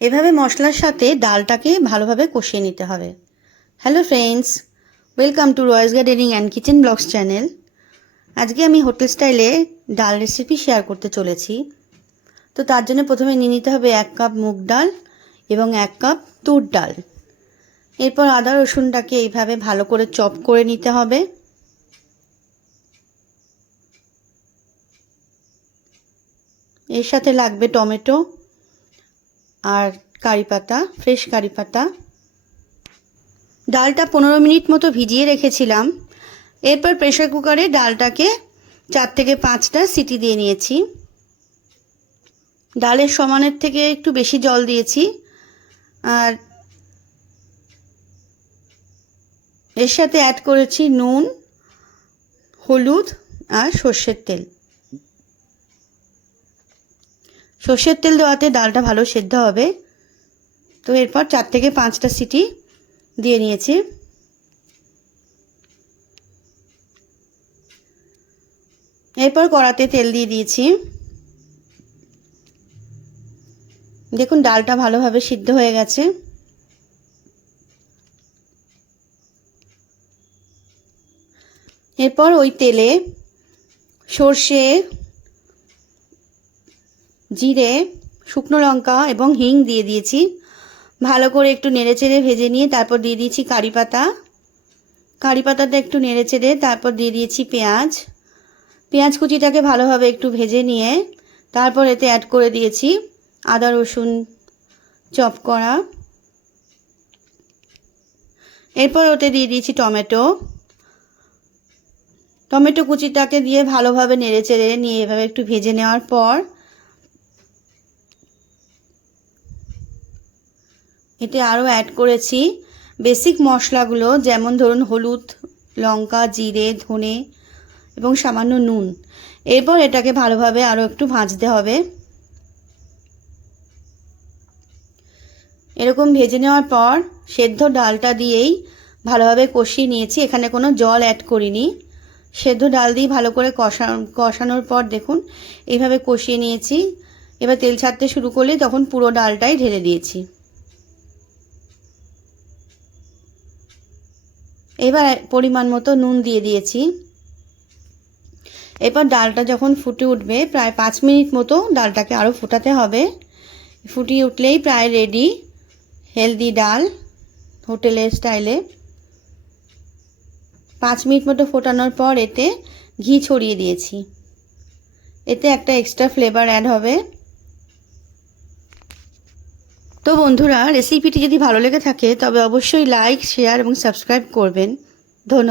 এভাবে মশলার সাথে ডালটাকে ভালোভাবে কষিয়ে নিতে হবে। Hello friends, welcome to Roy's gardening and kitchen blogs channel. আজকে আমি হোটেল স্টাইলে ডাল রেসিপি শেয়ার করতে চলেছি। তো তার জন্য প্রথমে নিয়ে নিতে হবে 1 কাপ মুগ ডাল এবং 1 কাপ তুর ডাল। এরপর আদা রসুনটাকে এইভাবে ভালো করে চপ করে নিতে হবে। এর সাথে লাগবে টমেটো আর কারি পাতা, ফ্রেশ কারি পাতা। ডালটা 15 মিনিট মতো ভিজিয়ে রেখেছিলাম। এরপর প্রেসার কুকারে ডালটাকে 4 থেকে 5টা সিটি দিয়ে নিয়েছি। ডালের সমানের থেকে একটু বেশি জল দিয়েছি। আর এর সাথে অ্যাড করেছি নুন, হলুদ আর সর্ষের তেল। সর্ষের তেল দেওয়াতে ডালটা ভালো সেদ্ধ হবে। তো এরপর 4 থেকে 5টা সিটি দিয়ে নিয়েছি। এরপর কড়াতে তেল দিয়ে দিয়েছি। দেখুন ডালটা ভালোভাবে সিদ্ধ হয়ে গেছে। এরপর ওই তেলে সর্ষে, জিরে, শুকনো লঙ্কা এবং হিং দিয়ে দিয়েছি। ভালো করে একটু নেড়েচেড়ে ভেজে নিয়ে তারপর দিয়ে দিয়েছি কারি পাতা। কারি পাতাটা একটু নেড়েচেড়ে তারপর দিয়ে দিয়েছি পেঁয়াজ। পেঁয়াজ কুচিটাকে ভালোভাবে একটু ভেজে নিয়ে তারপর এতে অ্যাড করে দিয়েছি আদা রসুন চপ করা। এরপর ওতে দিয়ে দিয়েছি টমেটো। টমেটো কুচিটাকে দিয়ে ভালোভাবে নেড়েচেড়ে নিয়ে এভাবে একটু ভেজে নেওয়ার পর এতে আরও অ্যাড করেছি বেসিক মশলাগুলো, যেমন ধরুন হলুদ, লঙ্কা, জিরে, ধনে এবং সামান্য নুন। এরপর এটাকে ভালোভাবে আরও একটু ভাজতে হবে। এরকম ভেজে নেওয়ার পর সেদ্ধ ডালটা দিয়েই ভালোভাবে কষিয়ে নিয়েছি। এখানে কোনো জল অ্যাড করিনি। সেদ্ধ ডাল দিয়ে ভালো করে কষানোর পর দেখুন এইভাবে কষিয়ে নিয়েছি। এবার তেল ছাড়তে শুরু করলে তখন পুরো ডালটাই ঢেলে দিয়েছি। এবার পরিমাণ মতো নুন দিয়ে দিয়েছি। এরপর ডালটা যখন ফুটে উঠবে, প্রায় 5 মিনিট মতো ডালটাকে আরও ফোটাতে হবে। ফুটিয়ে উঠলেই প্রায় রেডি হেলদি ডাল হোটেলের স্টাইলে। 5 মিনিট মতো ফোটানোর পর এতে ঘি ছড়িয়ে দিয়েছি। এতে একটা এক্সট্রা ফ্লেভার অ্যাড হবে। তো বন্ধুরা, রেসিপিটি যদি ভালো লেগে থাকে তবে অবশ্যই লাইক, শেয়ার এবং সাবস্ক্রাইব করবেন। ধন্যবাদ।